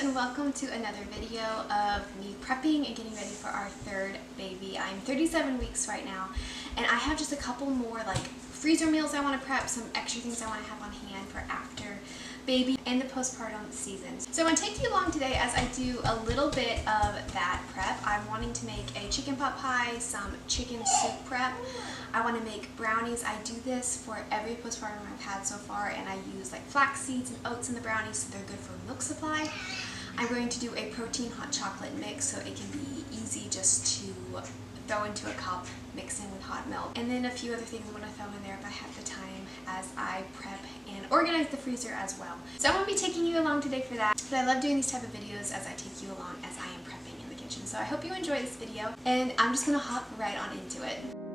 and welcome to another video of me prepping and getting ready for our third baby. I'm 37 weeks right now, and I have just a couple more like freezer meals I want to prep, some extra things I want to have on hand for after baby and the postpartum season. So I want to take you along today as I do a little bit of that prep. I'm wanting to make a chicken pot pie, some chicken soup prep. I want to make brownies. I do this for every postpartum I've had so far, and I use like flax seeds and oats in the brownies so they're good for milk supply. I'm going to do a protein hot chocolate mix so it can be easy just to throw into a cup, mix in with hot milk. And then a few other things I'm going to throw in there if I have the time as I prep and organize the freezer as well. So I won't be taking you along today for that, but I love doing these type of videos as I take you along as I am prepping in the kitchen. So I hope you enjoy this video, and I'm just going to hop right on into it.